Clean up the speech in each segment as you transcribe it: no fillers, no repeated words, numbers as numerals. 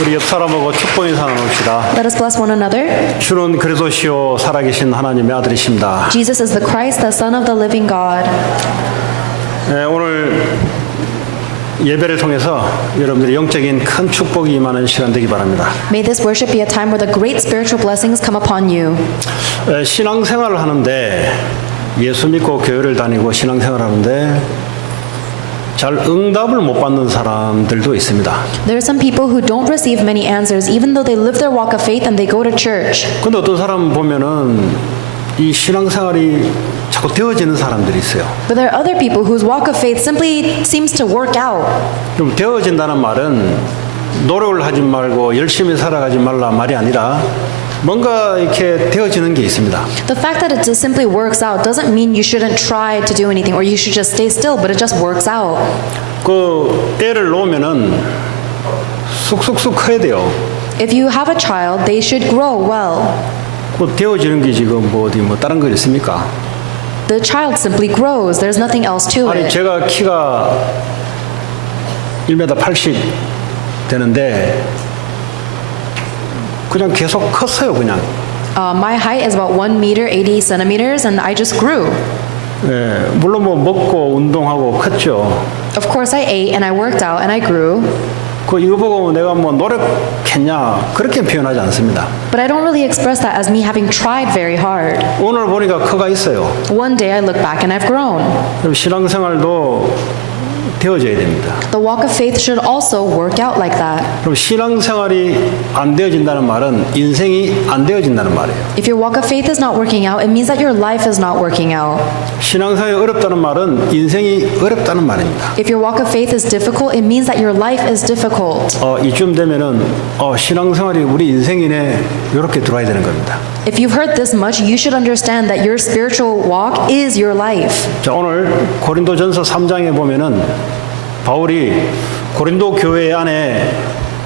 우리 옆 사람하고 축복 인사 나눕시다. Let us bless one another. 주는 그리스도시요 살아계신 하나님의 아들이십니다. Jesus is the Christ, the Son of the living God. 오늘 예배를 통해서 여러분들의 영적인 큰 축복이 임하는 시간 되기 바랍니다. May this worship be a time where the great spiritual blessings come upon you. 신앙생활을 하는데 예수 믿고 교회를 다니고 신앙생활을 하는데 잘 응답을 못 받는 사람들도 있습니다. There are some people who don't receive many answers even though they live their walk of faith and they go to church. 근데 어떤 사람 보면은 이 신앙생활이 자꾸 되어지는 사람들이 있어요. But there are other people whose walk of faith simply seems to work out. 좀 되어진다는 말은 노력을 하지 말고 열심히 살아가지 말라 말이 아니라 뭔가 이렇게 되어지는 게 있습니다. The fact that it just simply works out doesn't mean you shouldn't try to do anything or you should just stay still, but it just works out. 그 애를 놓으면은 쑥쑥쑥 커야 돼요. If you have a child, they should grow well. 그 되어지는 게 지금 뭐 어디 뭐 다른 거 있습니까? The child simply grows. There's nothing else to 아니 it. 제가 키가 1m 80 되는데 그냥 계속 컸어요 그냥. My height is about 1 meter 80 centimeters, and I just grew. 예, 물론 뭐 먹고 운동하고 컸죠. Of course, I ate and I worked out and I grew. 그 이거 보고 내가 뭐 노력했냐 그렇게 표현하지 않습니다. But I don't really express that as me having tried very hard. 오늘 보니까 커가 있어요. One day I look back and I've grown. 그럼 신앙생활도 되어져야 됩니다. The walk of faith should also work out like that. 그럼 신앙생활이 안 되어진다는 말은 인생이 안 되어진다는 말이에요. If your walk of faith is not working out, it means that your life is not working out. 신앙생활이 어렵다는 말은 인생이 어렵다는 말입니다. If your walk of faith is difficult, it means that your life is difficult. 이쯤 되면은 신앙생활이 우리 인생이네 이렇게 들어야 되는 겁니다. If you've heard this much, you should understand that your spiritual walk is your life. 자, 오늘 고린도전서 3장에 보면은 바울이 고린도 교회 안에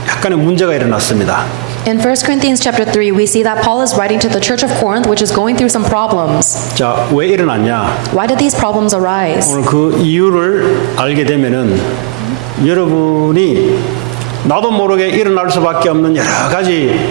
약간의 문제가 일어났습니다. In 1 Corinthians chapter 3, we see that Paul is writing to the church of Corinth, which is going through some problems. 자, 왜 일어났냐? Why did these problems arise? 오늘 그 이유를 알게 되면은 여러분이 나도 모르게 일어날 수밖에 없는 여러 가지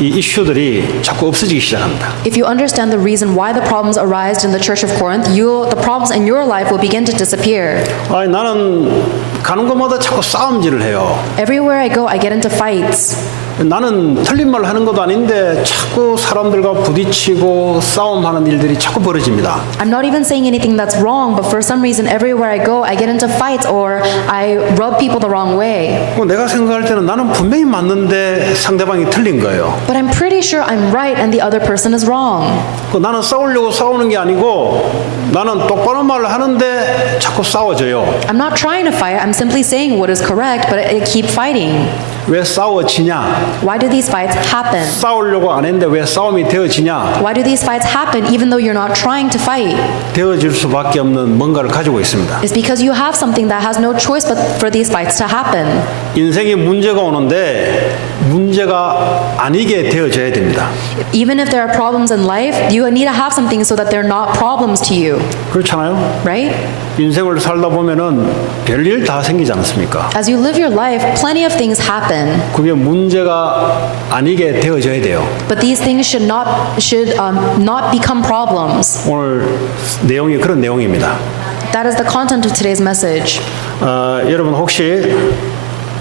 이 이슈들이 자꾸 없어지기 시작합니다. If you understand the reason why the problems arised in the church of Corinth, the problems in your life will begin to disappear. 아니 나는 가는 곳마다 자꾸 싸움질을 해요. Everywhere I go, I get into fights. 나는 틀린 말 하는 것도 아닌데 자꾸 사람들과 부딪히고 싸움하는 일들이 자꾸 벌어집니다. I'm not even saying anything that's wrong, but for some reason, everywhere I go, I get into fights or I rub people the wrong way. 내가 생각할 때는 나는 분명히 맞는데 상대방이 틀린 거예요. But I'm pretty sure I'm right and the other person is wrong. 나는 싸우려고 싸우는 게 아니고 나는 똑바른 말을 하는데 자꾸 싸워져요. I'm not trying to fight, I'm simply saying what is correct, but I keep fighting. 왜 싸워지냐? Why do these fights happen? 싸우려고 안 했는데 왜 싸움이 되어지냐? Why do these fights happen even though you're not trying to fight? 되어질 수밖에 없는 뭔가를 가지고 있습니다. It's because you have something that has no choice but for these fights to happen. 인생에 문제가 오는데 문제가 아니게 되어져야 됩니다. Even if there are problems in life, you need to have something so that they're not problems to you, 그렇잖아요? right? 인생을 살다 보면은 별일 다 생기지 않습니까? As you live your life, plenty of things happen, 그게 문제가 아니게 되어져야 돼요. but these things should not become problems. 오늘 내용이 그런 내용입니다. That is the content of today's message. 여러분 혹시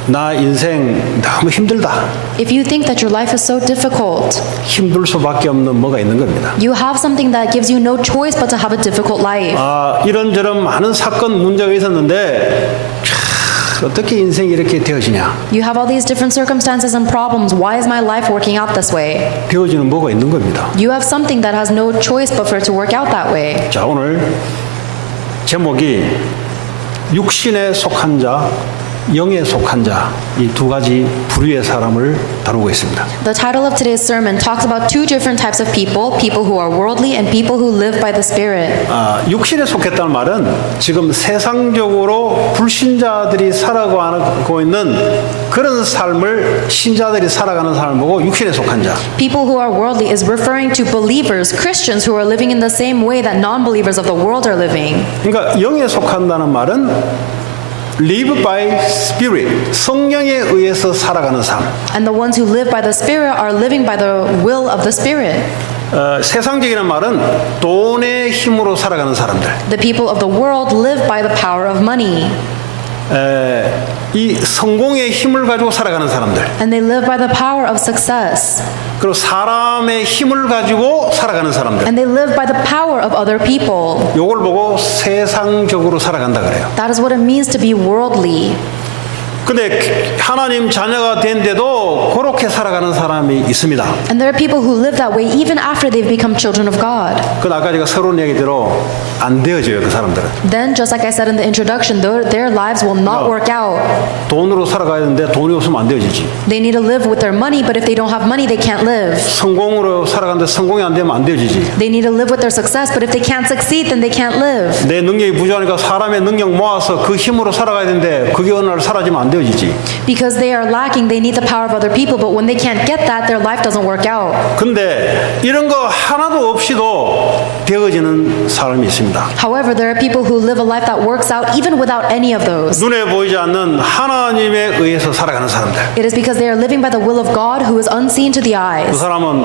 나 인생 너무 힘들다. If you think that your life is so difficult, 힘들 수밖에 없는 뭐가 있는 겁니다. you have something that gives you no choice but to have a difficult life. 이런저런 많은 사건 문제가 있었는데 어떻게 인생이 이렇게 되어지냐? You have all these different circumstances and problems. Why is my life working out this way? 되어지는 뭐가 있는 겁니다. You have something that has no choice but for it to work out that way. 자, 오늘 제목이 육신에 속한 자, 영에 속한 자, 이 두 가지 부류의 사람을 다루고 있습니다. The title of today's sermon talks about two different types of people, people who are worldly and people who live by the Spirit. 육신에 속했다는 말은 지금 세상적으로 불신자들이 살아가고 있는 그런 삶을 신자들이 살아가는 삶을 보고 육신에 속한 자. People who are worldly is referring to believers, Christians who are living in the same way that non-believers of the world are living. 그러니까 영에 속한다는 말은 live by spirit, 성령에 의해서 살아가는 삶. And the ones who live by the Spirit are living by the will of the Spirit. 세상적인 말은 돈의 힘으로 살아가는 사람들. The people of the world live by the power of money. 이 성공의 힘을 가지고 살아가는 사람들. And they live by the power of success. 그리고 사람의 힘을 가지고 살아가는 사람들. And they live by the power of other people. 요걸 보고 세상적으로 살아간다 그래요. That is what it means to be worldly. 근데 하나님 자녀가 된데도 그렇게 살아가는 사람이 있습니다. And there are people who live that way even after they've become children of God. 그 아까 제가 서론 얘기대로 안 되어져요, 그 사람들은. Then, just like I said in the introduction, their lives will not work out. 돈으로 살아가야 되는데 돈이 없으면 안 되어지지. They need to live with their money, but if they don't have money, they can't live. 성공으로 살아가는데 성공이 안 되면 안 되어지지. They need to live with their success, but if they can't succeed, then they can't live. 내 능력이 부족하니까 사람의 능력 모아서 그 힘으로 살아가야 되는데 그게 어느 날 사라지면 안 되어지지. Because they are lacking, they need the power of other people, but when they can't get that, their life doesn't work out. 근데 이런 거 하나도 없이도 되어지는 사람이 있습니다. However, there are people who live a life that works out even without any of those. 눈에 보이지 않는 하나님에 의해서 살아가는 사람들. It is because they are living by the will of God who is unseen to the 그 eyes. 사람은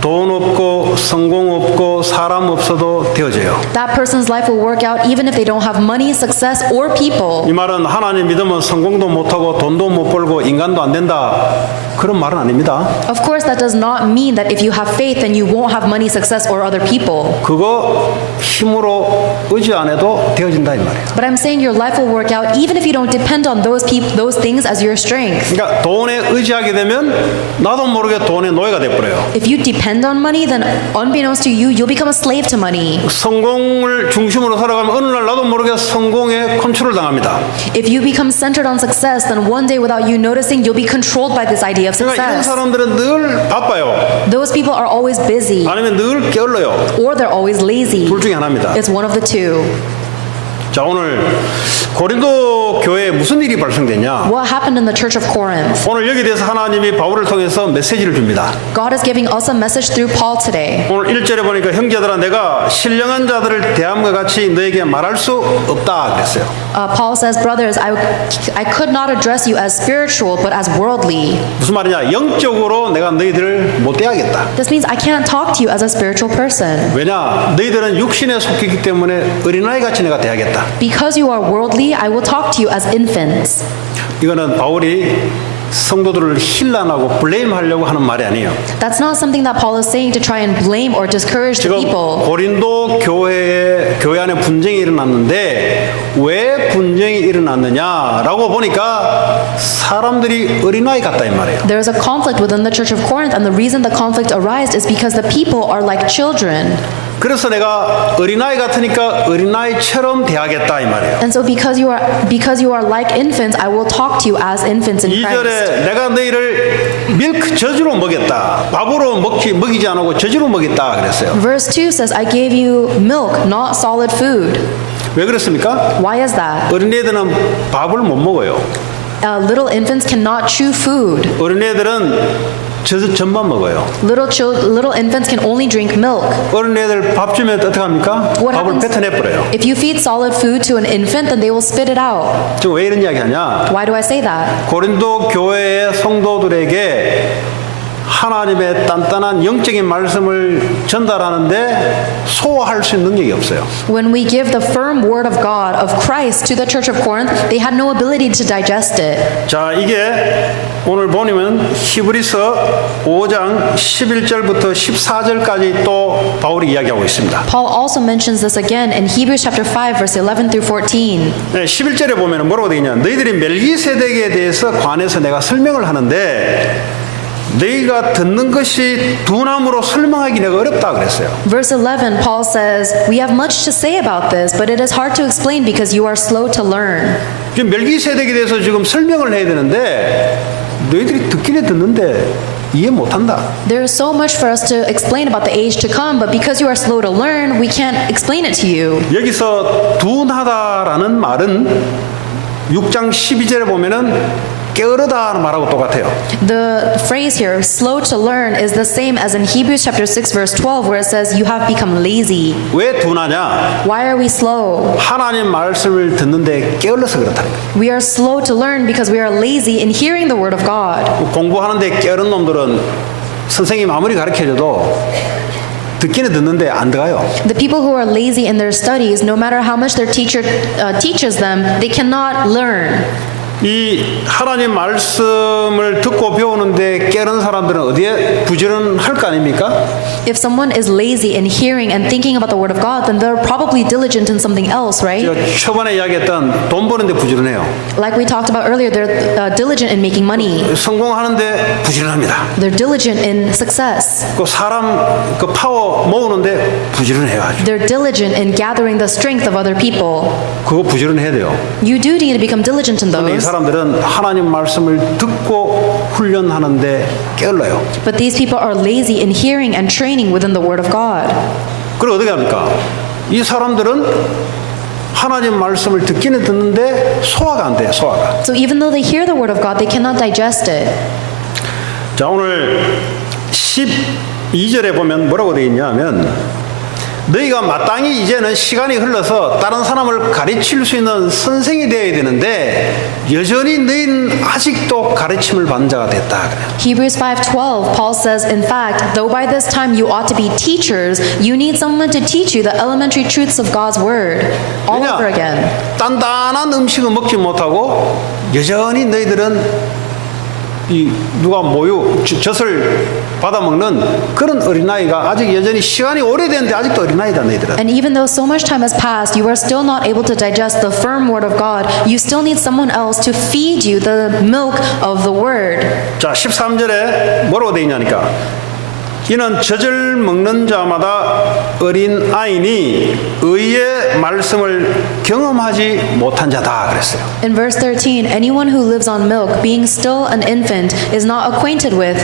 돈 없고 성공 없고 사람 없어도 되어져요. That person's life will work out even if they don't have money, success, or people. 이 말은 하나님 믿으면 성공도 못하고 돈도 못 벌고 인간도 안 된다. 그런 말은 아닙니다. Of course, that does not mean that if you have faith, then you won't have money, success, or other people. 그거 힘으로 의지 안 해도 되어진다 이 말이에요. But I'm saying your life will work out even if you don't depend on those things as your strength. 그러니까 돈에 의지하게 되면 나도 모르게 돈의 노예가 돼 버려요. If you depend on money, then unbeknownst to you, you'll become a slave to money. 성공을 중심으로 살아가면 어느 날 나도 모르게 성공에 컨트롤 당합니다. If you become centered on success, then one day without you noticing, you'll be controlled by this idea of 그러니까 이런 success. 사람들은 늘 바빠요. Those people are always busy, 아니면 늘 게을러요. or they're always lazy. 둘 중에 하나입니다. It's one of the two. 자, 오늘 고린도 교회에 무슨 일이 발생됐냐? What happened in the church of Corinth? 오늘 여기에 대해서 하나님이 바울을 통해서 메시지를 줍니다. God is giving us a message through Paul today. 오늘 1절에 보니까 형제들아 내가 신령한 자들을 대함과 같이 너에게 말할 수 없다 그랬어요. Paul says, brothers, I could not address you as spiritual, but as worldly. 무슨 말이냐? 영적으로 내가 너희들을 못 대하겠다. This means I can't talk to you as a spiritual person. 왜냐? 너희들은 육신에 속했기 때문에 어린아이 같이 내가 대하겠다. Because you are worldly, I will talk to you as infants. 이거는 바울이 성도들을 힐난하고 블레임하려고 하는 말이 아니에요. That's not something that Paul is saying to try and blame or discourage the 지금 people. 고린도 교회 안에 분쟁이 일어났는데 왜 분쟁이 일어났느냐라고 보니까 사람들이 어린아이 같다 이 말이에요. There is a conflict within the church of Corinth, and the reason the conflict arises is because the people are like children. 그래서 내가 어린아이 같으니까 어린아이처럼 대하겠다 이 말이에요. And so because you are like infants, I will talk to you as infants in Christ. 2절에 내가 너희를 밀크 젖으로 먹였다. 밥으로 먹이지 않고 젖으로 먹였다 그랬어요. Verse 2 says, I gave you milk, not solid food. 왜 그렇습니까? Why is that? 어린애들은 밥을 못 먹어요. Little infants cannot chew food. 어린애들은 젖만 먹어요. Little infants can only drink milk. 어린애들 밥 주면 어떻게 합니까? What 밥을 happens 뱉어내버려요. if you feed solid food to an infant, then they will spit it out. 지금 왜 이런 이야기 하냐? Why do I say that? 고린도 교회의 성도들에게 하나님의 단단한 영적인 말씀을 전달하는데 소화할 수 있는 능력이 없어요. When we give the firm word of God, of Christ, to the church of Corinth, they had no ability to digest it. 자, 이게 오늘 보면 히브리서 5장 11절부터 14절까지 또 바울이 이야기하고 있습니다. Paul also mentions this again in Hebrews chapter 5, verse 11 through 14. 네, 11절에 보면 뭐라고 되어 있냐? 너희들이 멜기세덱에 대해서 관해서 내가 설명을 하는데 너희가 듣는 것이 둔함으로 설명하기 내가 어렵다 그랬어요. Verse 11, Paul says, We have much to say about this, but it is hard to explain because you are slow to learn. 지금 멜기세덱에 대해서 지금 설명을 해야 되는데 너희들이 듣기는 듣는데 이해 못한다. There is so much for us to explain about the age to come, but because you are slow to learn, we can't explain it to you. 여기서 둔하다라는 말은 6장 12절에 보면은 게으르다는 말하고 똑같아요. The phrase here, slow to learn, is the same as in Hebrews chapter 6 verse 12 where it says you have become lazy. 왜 둔하냐? Why are we slow? 하나님 말씀을 듣는데 게을러서 그렇다는 거예요. We are slow to learn because we are lazy in hearing the word of God. 공부하는데 게으른 놈들은 선생님 아무리 가르쳐줘도 듣기는 듣는데 안 들어가요. The people who are lazy in their studies, no matter how much their teacher teaches them, they cannot learn. 이 하나님 말씀을 듣고 배우는데 깨는 사람들은 어디에 부지런할 거 아닙니까? If someone is lazy in hearing and thinking about the word of God, then they're probably diligent in something else, right? 제가 초반에 이야기했던 돈 버는데 부지런해요. Like we talked about earlier, they're diligent in making money. 성공하는데 부지런합니다. They're diligent in success. 그 사람 그 파워 모으는데 부지런해요 아주. They're diligent in gathering the strength of other people. 그거 부지런해야 돼요. You do need to become diligent in 근데 이 those. 사람들은 하나님 말씀을 듣고 훈련하는데 게을러요. But these people are lazy in hearing and training within the word of God. 그럼 어떻게 합니까? 이 사람들은 하나님 말씀을 듣기는 듣는데 소화가 안 돼요. 소화가. So even though they hear the word of God, they cannot digest it. 자, 오늘 12절에 보면 뭐라고 되어 있냐면 너희가 마땅히 이제는 시간이 흘러서 다른 사람을 가르칠 수 있는 선생이 되어야 되는데 여전히 너희는 아직도 가르침을 받는 자가 됐다 그래요. Hebrews 5:12, Paul says, in fact, though by this time you ought to be teachers, you need someone to teach you the elementary truths of God's word all over again. 단단한 음식을 먹지 못하고 여전히 너희들은 이 누가 젖을 받아먹는 그런 어린아이가 아직 여전히 시간이 오래됐는데 아직도 어린아이다 너희들은. And even though so much time has passed, you are still not able to digest the firm word of God. You still need someone else to feed you the milk of the word. 자, 13절에 뭐라고 되어 있냐니까 이는 젖을 먹는 자마다 어린 아이니 의의 말씀을 경험하지 못한 자다 그랬어요. In verse 13, anyone who lives on milk, being still an infant, is not acquainted with,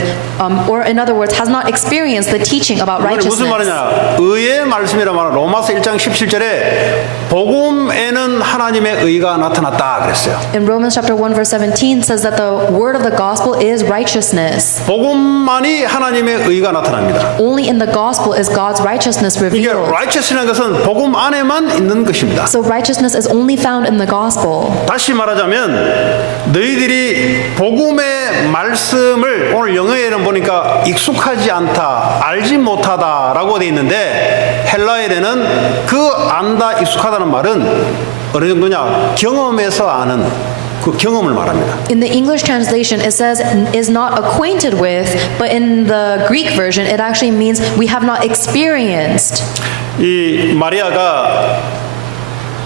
or in other words, has not experienced the teaching about 이게 무슨 righteousness. 말이냐? 의의 말씀이라 말은 로마서 1장 17절에 복음에는 하나님의 의가 나타났다 그랬어요. In Romans chapter 1 verse 17 says that the word of the gospel is righteousness. 복음만이 하나님의 의가 나타납니다. Only in the gospel is God's righteousness 이게 revealed. righteous이라는 것은 복음 안에만 있는 것입니다. So righteousness is only found in the gospel. 다시 말하자면 너희들이 복음의 말씀을 오늘 영어에는 보니까 익숙하지 않다, 알지 못하다라고 돼 있는데 헬라어에는 그 안다, 익숙하다는 말은 어느 정도냐? 경험에서 아는 그 경험을 말합니다. In the English translation, it says is not acquainted with, but in the Greek version, it actually means we have not experienced. 이 마리아가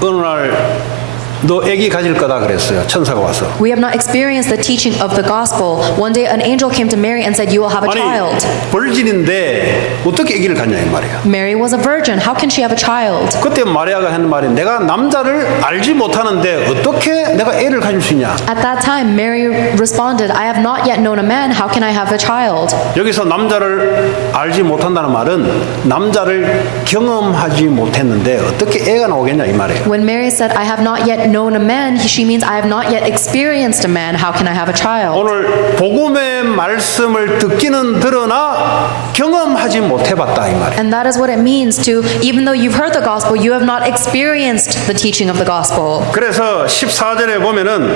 어느 날 너 아기 가질 거다 그랬어요. 천사가 와서. We have not experienced the teaching of the gospel. One day an angel came to Mary and said, you will have a 아니 child. 벌진인데 어떻게 아기를 갖냐 이 말이야. Mary was a virgin. How can she have a child? 그때 마리아가 하는 말이 내가 남자를 알지 못하는데 어떻게 내가 애를 가질 수 있냐. At that time, Mary responded, I have not yet known a man. How can I have a child? 여기서 남자를 알지 못한다는 말은 남자를 경험하지 못했는데 어떻게 애가 나오겠냐 이 말이에요. When Mary said, I have not yet known a man, she means I have not yet experienced a man. How can I have a child? 오늘 복음의 말씀을 듣기는 들으나 경험하지 못해봤다 이 말이에요. And that is what it means to, even though you've heard the gospel, you have not experienced the teaching of the gospel. 그래서 14절에 보면은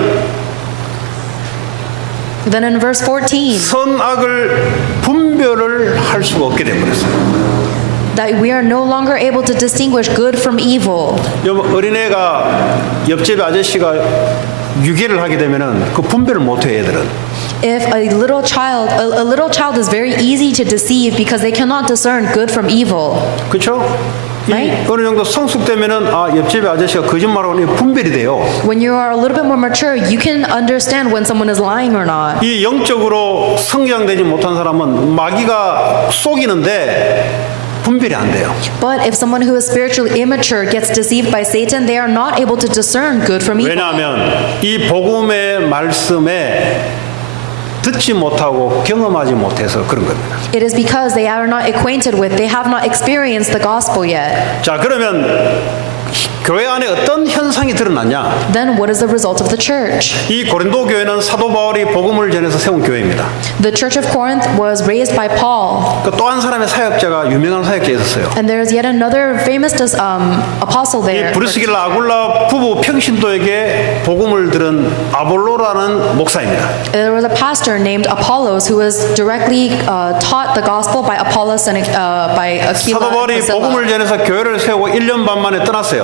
Then in verse 14, 선악을 분별을 할 수가 없게 되버렸어요. that we are no longer able to distinguish good from evil. 어린애가 옆집 아저씨가 유괴를 하게 되면은 그 분별을 못해 애들은. If a little child is very easy to deceive because they cannot discern good from evil. 그렇죠? Right. 어느 정도 성숙되면은 아 옆집 아저씨가 거짓말하고 분별이 돼요. When you are a little bit more mature, you can understand when someone is lying or not. 이 영적으로 성장되지 못한 사람은 마귀가 속이는데 분별이 안 돼요. But if someone who is spiritually immature gets deceived by Satan, they are not able to discern good from evil. 왜냐하면 이 복음의 말씀에 듣지 못하고 경험하지 못해서 그런 겁니다. It is because they are not acquainted with, they have not experienced the gospel yet. 자, 그러면 교회 안에 어떤 현상이 드러났냐? then what is the result of the church? 이 고린도 교회는 사도 바울이 복음을 전해서 세운 교회입니다. The church of Corinth was raised by Paul. 또 한 사람의 사역자가 유명한 사역자 있었어요. And there's yet another famous apostle 이 there. 브리스길라 아굴라 부부 평신도에게 복음을 들은 아볼로라는 목사입니다. There was a pastor named Apollos who was directly taught the gospel by Apollos and by Aquila 사도 and 바울이 Priscilla. 복음을 전해서 교회를 세우고 1년 반 만에 떠났어요.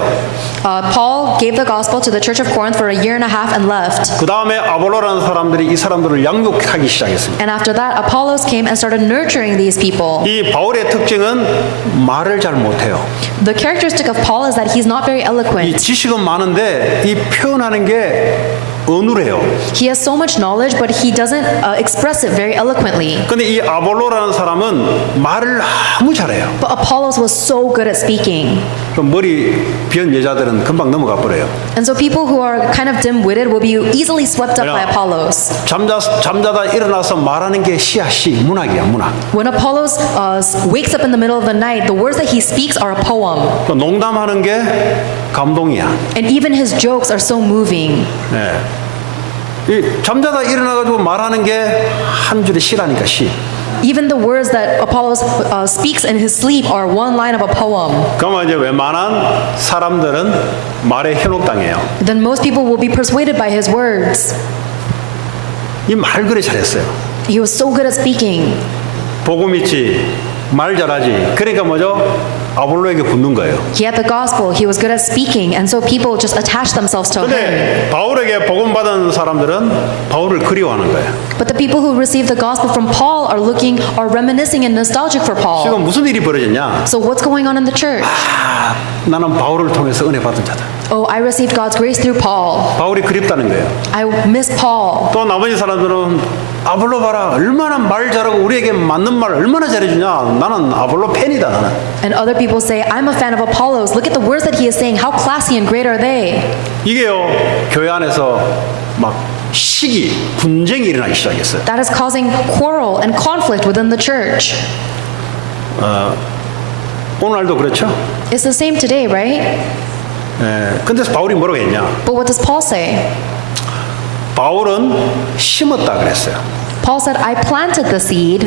Paul gave the gospel to the church of Corinth for a year and a half and left. 그 다음에 아볼로라는 사람들이 이 사람들을 양육하기 시작했습니다. And after that, Apollos came and started nurturing these people. 이 바울의 특징은 말을 잘 못해요. The characteristic of Paul is that he's not very 이 eloquent. 지식은 많은데 이 표현하는 게 어눌해요. He has so much knowledge, but he doesn't express it very eloquently. 근데 이 아볼로라는 사람은 말을 너무 잘해요. But Apollos was so good at speaking. 그 머리 비은 여자들은 금방 넘어가 버려요. And so people who are kind of dim-witted will be easily swept up by Yeah. Apollos. 잠자다 일어나서 말하는 게 시야 문학이야 문학. When Apollos wakes up in the middle of the night, the words that he speaks are a poem. 또 농담하는 게 감동이야. And even his jokes are so moving. 예. 이 잠자다 일어나가지고 말하는 게 한 줄의 시라니까 시. Even the words that Apollos speaks in his sleep are one line of a poem. 그러면 이제 웬만한 사람들은 말에 현혹당해요. Then most people will be persuaded by his words. 이 말 그리 잘했어요. He was so good at speaking. 복음 있지, 말 잘하지. 그러니까 뭐죠? 아볼로에게 붙는 거예요. He had the gospel. He was good at speaking. And so people just attached themselves to him. 근데 바울에게 복음 받은 사람들은 바울을 그리워하는 거예요. But the people who received the gospel from Paul are reminiscing and nostalgic for Paul. 지금 무슨 일이 벌어졌냐? So what's going on in the church? 나는 바울을 통해서 은혜 받은 자다. Oh, I received God's grace through Paul. 바울이 그립다는 거예요. I miss Paul. 또 나머지 사람들은 아볼로 봐라. 얼마나 말 잘하고 우리에게 맞는 말 얼마나 잘해주냐. 나는 아볼로 팬이다 나는. And other people say, I'm a fan of Apollos. Look at the words that he is saying. How classy and great are they? 이게요 교회 안에서 막 시기, 분쟁이 일어나기 시작했어요. That is causing quarrel and conflict within the church. 오늘날도 그렇죠. It's the same today, right? 예, 근데 바울이 뭐라고 했냐? But what does Paul say? 바울은 심었다 그랬어요. Paul said, I planted the seed.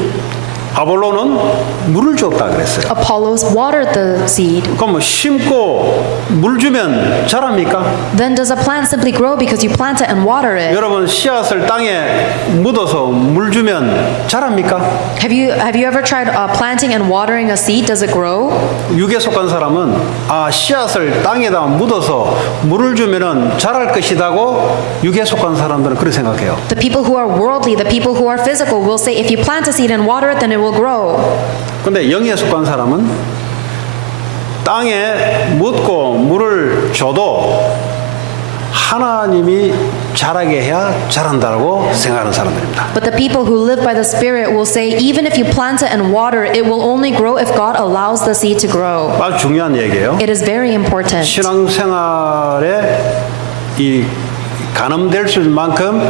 아볼로는 물을 줬다 그랬어요. Apollos watered the seed. 그럼 뭐 심고 물 주면 자랍니까? Then does a plant simply grow because you plant it and water it? 여러분 씨앗을 땅에 묻어서 물 주면 자랍니까? Have you ever tried planting and watering a seed? Does it grow? 육에 속한 사람은 씨앗을 땅에다 묻어서 물을 주면은 자랄 것이다고 육에 속한 사람들은 그렇게 생각해요. The people who are worldly, the people who are physical will say if you plant a seed and water it, then it will grow. 근데 영에 속한 사람은 땅에 묻고 물을 줘도 하나님이 자라게 해야 자란다고 생각하는 사람들입니다. But the people who live by the Spirit will say even if you plant it and water it, it will only grow if God allows the seed to grow. 아주 중요한 얘기예요. It is very important. 신앙생활에 이 가늠될 수 있는 만큼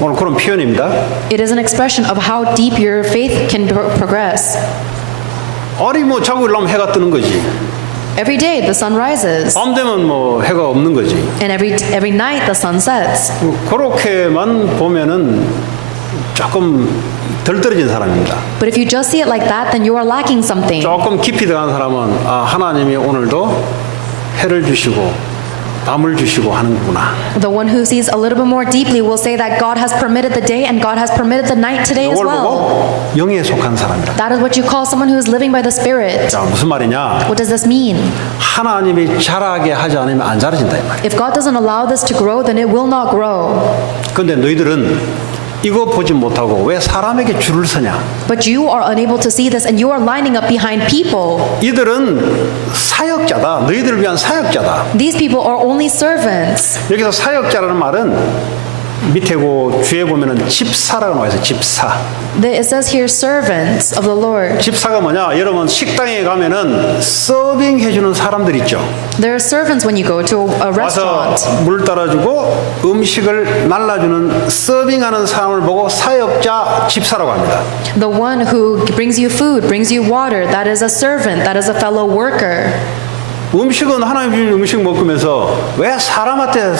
오늘 그런 표현입니다. It is an expression of how deep your faith can progress. 아니 뭐 자고 일어나면 해가 뜨는 거지. Every day the sun rises, 밤 되면 뭐 해가 없는 거지. and every night the sun sets. 그렇게만 보면은 조금 덜 떨어진 사람입니다. But if you just see it like that, then you are lacking something. 조금 깊이 들어간 사람은 하나님이 오늘도 해를 주시고 밤을 주시고 하는구나. The one who sees a little bit more deeply will say that God has permitted the day and God has permitted the night today as 이걸 well. 보고 영에 속한 사람이라. That is what you call someone who is living by the Spirit. 자, 무슨 말이냐? What does this mean? 하나님이 자라게 하지 않으면 안 자라진다 이 말이야. If God doesn't allow this to grow, then it will not grow. 근데 너희들은 이거 보지 못하고 왜 사람에게 줄을 서냐? But you are unable to see this and you are lining up behind people. 이들은 사역자다. 너희들을 위한 사역자다. These people are only servants. 여기서 사역자라는 말은 밑에 그 뒤에 보면은 집사라고 나와 있어요. 집사. It says here servants of the Lord. 집사가 뭐냐? 여러분 식당에 가면은 서빙 해주는 사람들 있죠. There are servants when you go to a 와서 restaurant. 물 따라주고 음식을 날라주는 서빙하는 사람을 보고 사역자 집사라고 합니다. The one who brings you food, brings you water, that is a servant, that is a fellow worker. 음식은 하나님 주신 음식 먹으면서 왜 사람한테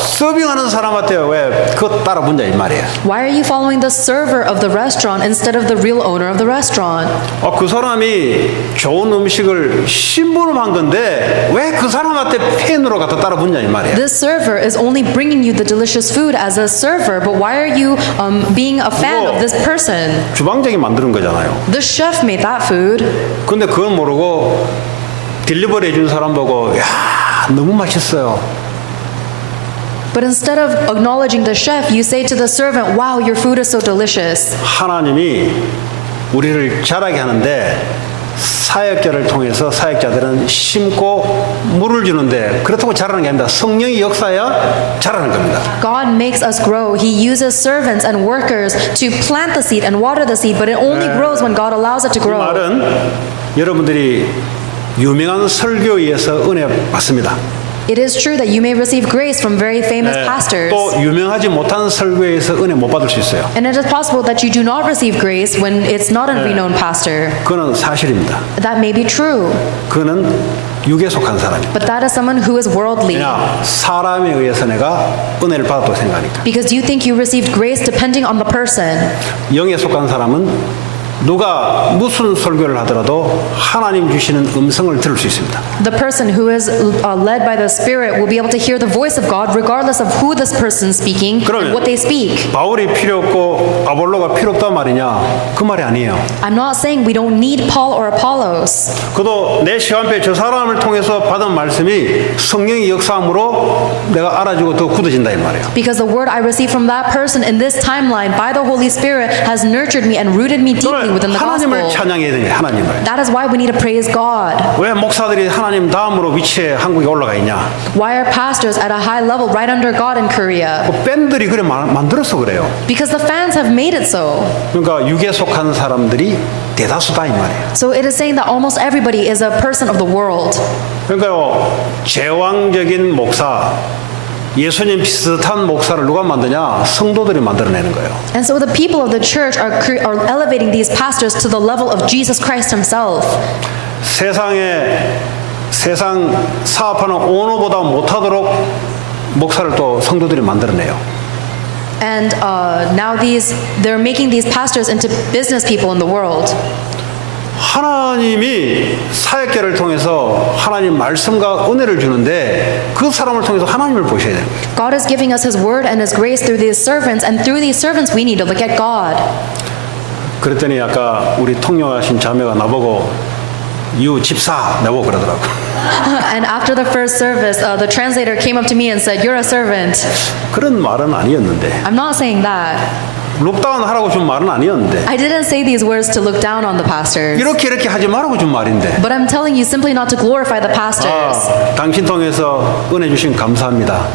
서빙하는 사람한테 왜 그거 따라 붙냐 이 말이에요. Why are you following the server of the restaurant instead of the real owner of the restaurant? 그 사람이 좋은 음식을 심부름한 건데 왜 그 사람한테 팬으로 갖다 따라 붙냐 이 말이에요. This server is only bringing you the delicious food as a server, but why are you being a fan of this person? 주방장이 만드는 거잖아요. The chef made that food. 근데 그건 모르고 딜리버리 해준 사람 보고 야 너무 맛있어요. But instead of acknowledging the chef, you say to the servant, wow, your food is so delicious. 하나님이 우리를 자라게 하는데 사역자를 통해서 사역자들은 심고 물을 주는데 그렇다고 자라는 게 아닙니다. 성령의 역사야 자라는 겁니다. God makes us grow. He uses servants and workers to plant the seed and water the seed, but it only grows when God allows it to 그 grow. 말은 여러분들이 유명한 설교에 의해서 은혜 받습니다. It is true that you may receive grace from very famous pastors. 또 유명하지 못한 설교에 의해서 은혜 못 받을 수 있어요. And it is possible that you do not receive grace when it's not a renowned pastor. 그거는 사실입니다. That may be true, 그거는 육에 속한 사람입니다. but that is someone who is worldly. 그냥 사람에 의해서 내가 은혜를 받았다고 생각하니까. Because you think you received grace depending on the person. 영에 속한 사람은 누가 무슨 설교를 하더라도 하나님 주시는 음성을 들을 수 있습니다. The person who is led by the Spirit will be able to hear the voice of God regardless of who this person is speaking and what they speak. 바울이 필요 없고 아볼로가 필요 없단 말이냐? 그 말이 아니에요. I'm not saying we don't need Paul or Apollos. 그도 내 시간표에 저 사람을 통해서 받은 말씀이 성령의 역사함으로 내가 알아주고 더 굳어진다 이 말이에요. Because the word I received from that person in this timeline by the Holy Spirit has nurtured me and rooted me deeply within the 하나님을 gospel. 찬양해야 되는 거예요. 하나님을. That is why we need to praise God. 왜 목사들이 하나님 다음으로 위치에 한국에 올라가 있냐? Why are pastors at a high level right under God in Korea? 그 밴들이 그래 만들어서 그래요. Because the fans have made it so. 그러니까 육에 속한 사람들이 대다수다 이 말이에요. So it is saying that almost everybody is a person of the world. 그러니까요, 제왕적인 목사, 예수님 비슷한 목사를 누가 만드냐? 성도들이 만들어내는 거예요. And so the people of the church are elevating these pastors to the level of Jesus Christ himself. 세상 사업하는 오너보다 못하도록 목사를 또 성도들이 만들어내요. And now they're making these pastors into business people in the world. 하나님이 사역자를 통해서 하나님 말씀과 은혜를 주는데 그 사람을 통해서 하나님을 보셔야 돼요. God is giving us His word and His grace through these servants, and through these servants we need to look at God. 그랬더니 아까 우리 통역하신 자매가 나보고 유 집사 나보고 그러더라고. And after the first service, the translator came up to me and said, "You're a servant." 그런 말은 아니었는데. I'm not saying that. 룩다운 하라고 준 말은 아니었는데. I didn't say these words to look down on the pastors. 이렇게 하지 말라고 준 말인데. But I'm telling you simply not to glorify the pastors. 당신 통해서 은혜 주신 감사합니다.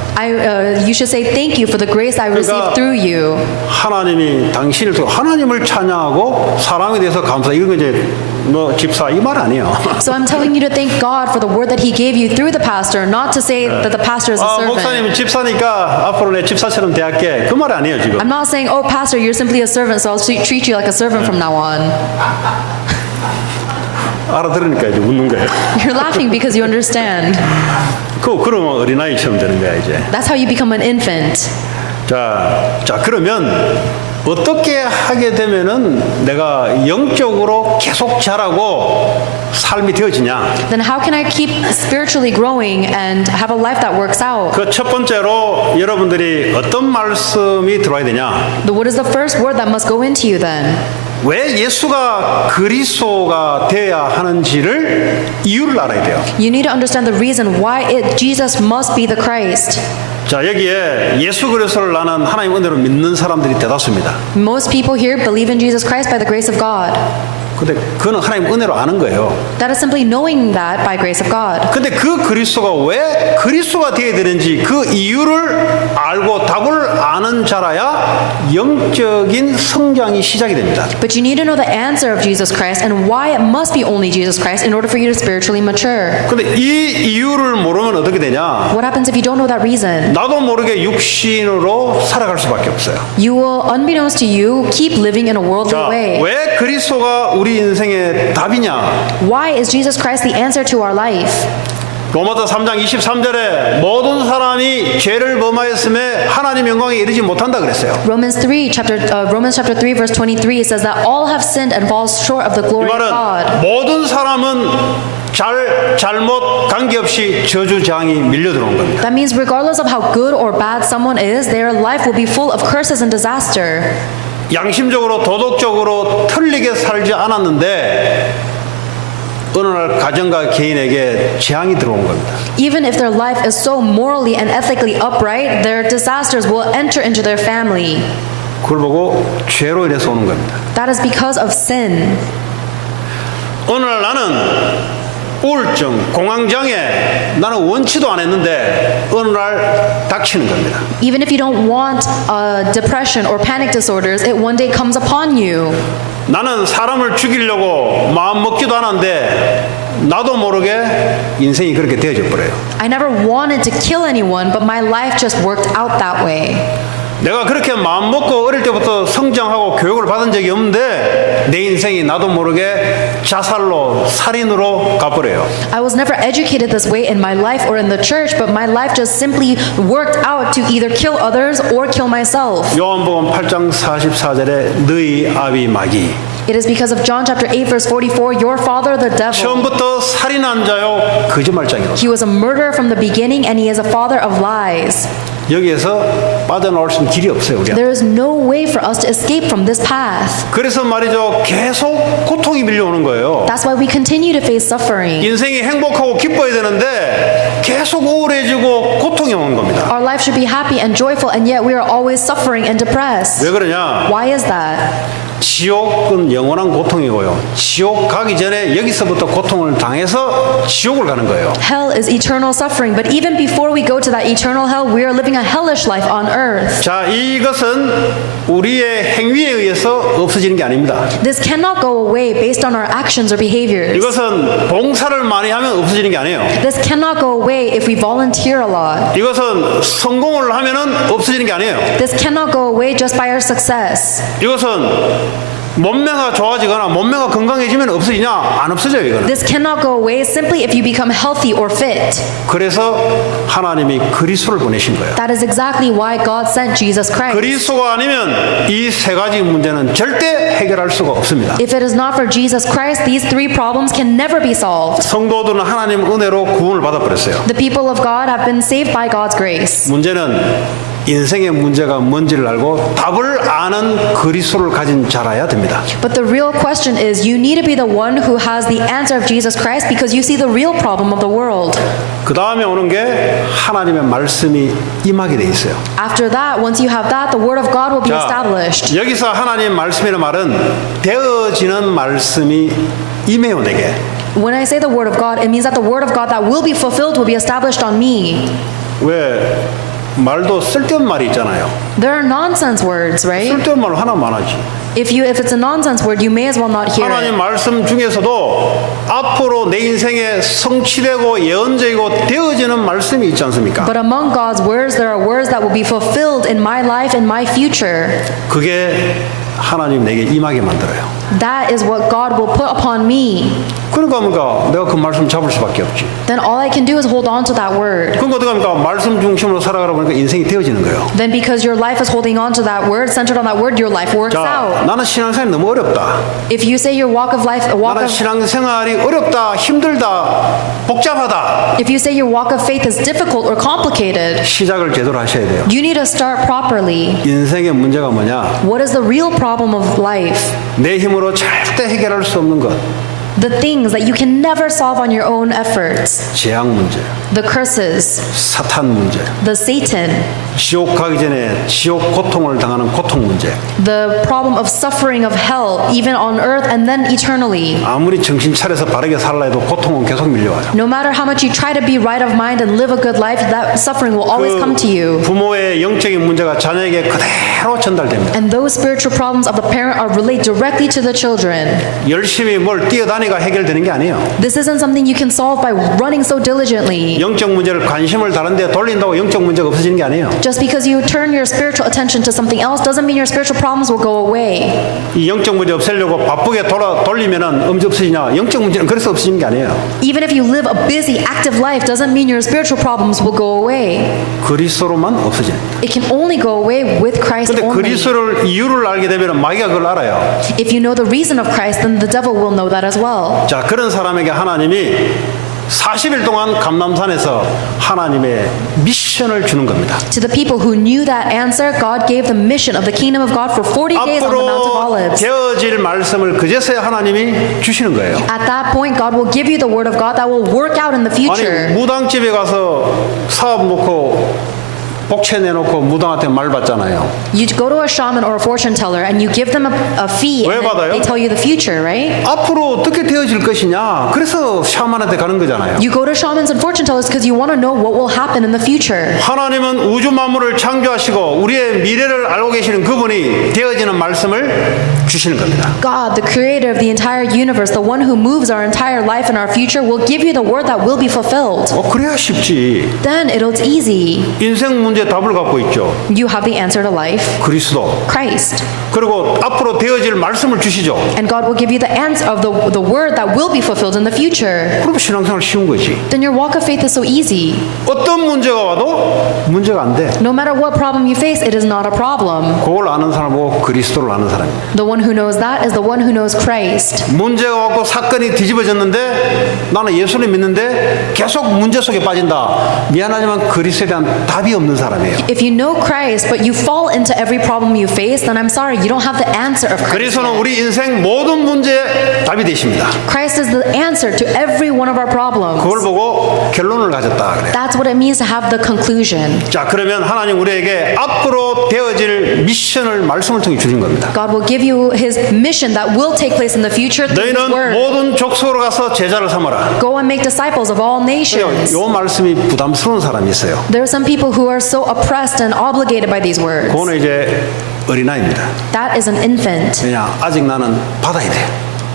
You should say thank you for the grace I received through you. 하나님이 당신을 통해 하나님을 찬양하고 사람에 대해서 감사. 이런 거 이제 너 집사 이 말 아니에요. So I'm telling you to thank God for the word that He gave you through the pastor, not to say that the pastor is a servant. 목사님 집사니까 앞으로 내 집사처럼 대할게. 그 말 아니에요 지금. I'm not saying, oh, pastor, you're simply a servant, so I'll treat you like a servant from now on. 알아들으니까 이제 웃는 거예요. You're laughing because you understand. 그러면 어린아이처럼 되는 거야 이제. That's how you become an infant. 자 그러면 어떻게 하게 되면은 내가 영적으로 계속 자라고 삶이 되어지냐? Then how can I keep spiritually growing and have a life that works out? 그 첫 번째로 여러분들이 어떤 말씀이 들어와야 되냐? What is the first word that must go into you then? 왜 예수가 그리스도가 되어야 하는지를 이유를 알아야 돼요. You need to understand the reason why Jesus must be the Christ. 자 여기에 예수 그리스도를 나는 하나님 은혜로 믿는 사람들이 대다수입니다. Most people here believe in Jesus Christ by the grace of God. 근데 그는 하나님 은혜로 아는 거예요. That is simply knowing that by grace of God. 근데 그 그리스도가 왜 그리스도가 되어야 되는지 그 이유를 알고 답을 아는 자라야 영적인 성장이 시작이 됩니다. But you need to know the answer of Jesus Christ and why it must be only Jesus Christ in order for you to spiritually mature. 근데 이 이유를 모르면 어떻게 되냐? What happens if you don't know that reason? 나도 모르게 육신으로 살아갈 수밖에 없어요. You will, unbeknownst to you, keep living in a worldly 자, way. 왜 그리스도가 우리 인생의 답이냐? Why is Jesus Christ the answer to our life? 로마서 3장 23절에 모든 사람이 죄를 범하였음에 하나님 영광에 이르지 못한다 그랬어요. Romans chapter 3 verse 23 says that all have sinned and fall short of the 이 glory of 말은 God. 모든 사람은 잘못 관계없이 저주 재앙이 밀려 들어온 겁니다. That means regardless of how good or bad someone is, their life will be full of curses and disaster. 양심적으로 도덕적으로 틀리게 살지 않았는데 어느 날 가정과 개인에게 재앙이 들어온 겁니다. Even if their life is so morally and ethically upright, their disasters will enter into their family. 그걸 보고 죄로 인해서 오는 겁니다. That is because of sin. 어느 날 나는 우울증, 공황장애 나는 원치도 안 했는데 어느 날 닥치는 겁니다. Even if you don't want depression or panic disorders, it one day comes upon you. 나는 사람을 죽이려고 마음 먹지도 않았는데 나도 모르게 인생이 그렇게 되어져 버려요. I never wanted to kill anyone, but my life just worked out that way. 내가 그렇게 마음 먹고 어릴 때부터 성장하고 교육을 받은 적이 없는데 내 인생이 나도 모르게 자살로 살인으로 가버려요. I was never educated this way in my life or in the church, but my life just simply worked out to either kill others or kill myself. 요한복음 8장 44절에 너희 아비 마귀 It is because of John chapter 8 verse 44, your father the devil. 처음부터 살인한 자요 거짓말장이로 He was a murderer from the beginning and he is a father of lies. 여기에서 빠져나올 수 있는 길이 없어요 우리가. There is no way for us to escape from this path. 그래서 말이죠 계속 고통이 밀려오는 거예요. That's why we continue to face suffering. 인생이 행복하고 기뻐야 되는데 계속 우울해지고 고통이 오는 겁니다. Our life should be happy and joyful, and yet we are always suffering and depressed. 왜 그러냐? Why is that? 지옥은 영원한 고통이고요. 지옥 가기 전에 여기서부터 고통을 당해서 지옥을 가는 거예요. Hell is eternal suffering, but even before we go to that eternal hell, we are living a hellish life on earth. 자, 이것은 우리의 행위에 의해서 없어지는 게 아닙니다. This cannot go away based on our actions or behaviors. 이것은 봉사를 많이 하면 없어지는 게 아니에요. This cannot go away if we volunteer a lot. 이것은 성공을 하면은 없어지는 게 아니에요. This cannot go away just by our success. 이것은 몸매가 좋아지거나 몸매가 건강해지면 없어지냐? 안 없어져요, 이거는. This cannot go away simply if you become healthy or fit. 그래서 하나님이 그리스도를 보내신 거예요. That is exactly why God sent Jesus Christ. 그리스도가 아니면 이 세 가지 문제는 절대 해결할 수가 없습니다. If it is not for Jesus Christ, these three problems can never be solved. 성도들은 하나님 은혜로 구원을 받아버렸어요. The people of God have been saved by God's grace. 문제는 인생의 문제가 뭔지를 알고 답을 아는 그리스도를 가진 자라야 됩니다. But the real question is, you need to be the one who has the answer of Jesus Christ because you see the real problem of the world. 그 다음에 오는 게 하나님의 말씀이 임하게 돼 있어요. After that, once you have that, the word of God will be 자, established. 여기서 하나님 말씀이라는 말은 되어지는 말씀이 임해요 내게. When I say the word of God, it means that the word of God that will be fulfilled will be established on me. 왜 말도 쓸데없는 말이 있잖아요. There are nonsense words, right? 쓸데없는 말 하나만 하지. If it's a nonsense word, you may as well not hear 하나님 it. 말씀 중에서도 앞으로 내 인생에 성취되고 예언적이고 되어지는 말씀이 있지 않습니까? But among God's words, there are words that will be fulfilled in my life and my future. 그게 하나님 내게 임하게 만들어요. That is what God will put upon me. 그러니까 뭔가 내가 그 말씀 잡을 수밖에 없지. Then all I can do is hold on to that word. 그러니까 어떻게 합니까? 말씀 중심으로 살아가다 보니까 인생이 되어지는 거예요. Then because your life is holding on to that word, centered on that word, your life works 자, out. 나는 신앙생활이 너무 어렵다. If you say your walk of life, 나는 신앙생활이 어렵다, 힘들다, 복잡하다. if you say your walk of faith is difficult or complicated, 시작을 제대로 하셔야 돼요. you need to start properly. 인생의 문제가 뭐냐? What is the real problem of life? 내 힘으로 절대 해결할 수 없는 것. The things that you can never solve on your own efforts. 재앙 문제, The curses, 사탄 문제, the Satan, 지옥 가기 전에 지옥 고통을 당하는 고통 문제. the problem of suffering of hell, even on earth and then eternally. 아무리 정신 차려서 바르게 살라 해도 고통은 계속 밀려와요. No matter how much you try to be right of mind and live a good life, that suffering will always come to you. 부모의 영적인 문제가 자녀에게 그대로 전달됩니다. And those spiritual problems of the parent are relayed directly to the children. 열심히 뭘 뛰어다니고 빤히가 해결되는 게 아니에요. This isn't something you can solve by running so diligently. 영적 문제를 관심을 다른 데 돌린다고 영적 문제가 없어지는 게 아니에요. Just because you turn your spiritual attention to something else doesn't mean your spiritual problems will go away. 이 영적 문제 없애려고 바쁘게 돌리면은 문제 없어지냐? 영적 문제는 그래서 없어지는 게 아니에요. Even if you live a busy, active life doesn't mean your spiritual problems will go away. 그리스도로만 없어지는. It can only go away with Christ 근데 only. 그리스도를 이유를 알게 되면 마귀가 그걸 알아요. If you know the reason of Christ, then the devil will know that as well. 자, 그런 사람에게 하나님이 40일 동안 감람산에서 하나님의 미션을 주는 겁니다. To the people who knew that answer, God gave the mission of the kingdom of God for 40 days on the Mount of 앞으로 Olives. 되어질 말씀을 그제서야 하나님이 주시는 거예요. At that point, God will give you the word of God that will work out in the 아니 future. 무당집에 가서 사업 놓고 복채 내놓고 무당한테 말 받잖아요. You go to a shaman or a fortune teller and you give them a fee 왜 and then 받아요? they tell you the future, right? 앞으로 어떻게 되어질 것이냐. 그래서 샤만한테 가는 거잖아요. You go to shamans and fortune tellers because you want to know what will happen in the future. 하나님은 우주 만물을 창조하시고 우리의 미래를 알고 계시는 그분이 되어지는 말씀을 주시는 겁니다. God, the creator of the entire universe, the one who moves our entire life and our future, will give you the word that will be fulfilled. 그래야 쉽지. Then it's easy. 인생 문제 답을 갖고 있죠. You have the answer to life, 그리스도. Christ. 그리고 앞으로 되어질 말씀을 주시죠. And God will give you the answer of the word that will be fulfilled in the future. 그럼 신앙생활 쉬운 거지. Then your walk of faith is so easy. 어떤 문제가 와도 문제가 안 돼. No matter what problem you face, it is not a problem. 그걸 아는 사람하고 그리스도를 아는 사람입니다. The one who knows that is the one who knows Christ. 문제가 왔고 사건이 뒤집어졌는데 나는 예수를 믿는데 계속 문제 속에 빠진다. 미안하지만 그리스도에 대한 답이 없는 사람이에요. If you know Christ, but you fall into every problem you face, then I'm sorry, you don't have the answer of Christ. 그리스도는 yet. 우리 인생 모든 문제에 답이 되십니다. Christ is the answer to every one of our problems. 그걸 보고 결론을 가졌다 그래요. That's what it means to have the conclusion. 자, 그러면 하나님 우리에게 앞으로 되어질 미션을 말씀을 통해 주신 겁니다. God will give you His mission that will take place in the future through His 너희는 word. 모든 족속으로 가서 제자를 삼아라. Go and make disciples of all nations. 이 말씀이 부담스러운 사람이 있어요. There are some people who are so oppressed and obligated by these words. 그거는 이제 어린아이입니다. That is an infant. 왜냐? 아직 나는 받아야 돼.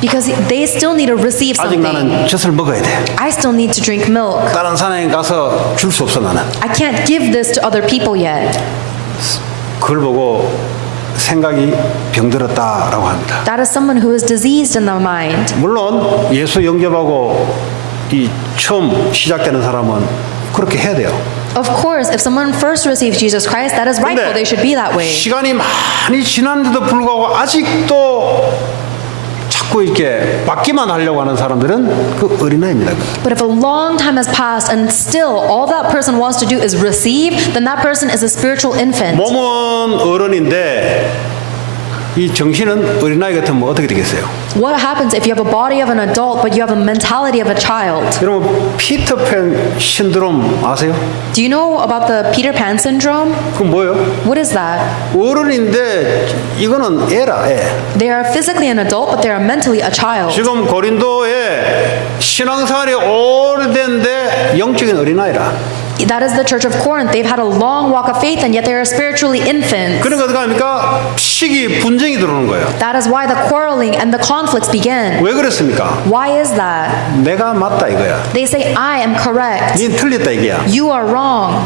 Because they still need to receive 아직 something. 나는 젖을 먹어야 돼. I still need to drink milk. 다른 사람에 가서 줄 수 없어 나는. I can't give this to other people yet. 그걸 보고 생각이 병들었다라고 합니다. That is someone who is diseased in the mind. 물론 예수 영접하고 이 처음 시작되는 사람은 그렇게 해야 돼요. Of course, if someone first receives Jesus Christ, that is rightful. They should be that way. 시간이 많이 지났는데도 불구하고 아직도 자꾸 이렇게 받기만 하려고 하는 사람들은 그 어린아이입니다. But if a long time has passed and still all that person wants to do is receive, then that person is a spiritual infant. 몸은 어른인데 이 정신은 어린아이 같으면 어떻게 되겠어요? What happens if you have a body of an adult but you have a mentality of a child? 여러분 피터팬 신드롬 아세요? Do you know about the Peter Pan syndrome? 그건 뭐예요? What is that? 어른인데 이거는 애라 애. They are physically an adult but they are mentally a child. 지금 고린도에 신앙생활이 오래된데 영적인 어린아이라. That is the church of Corinth. They've had a long walk of faith and yet they are spiritually infants. 그러니까 어떻게 합니까? 시기 분쟁이 들어오는 거예요. That is why the quarreling and the conflicts begin. 왜 그렇습니까? Why is that? 내가 맞다 이거야. They say, I am correct. 닌 틀렸다 이게야. You are wrong.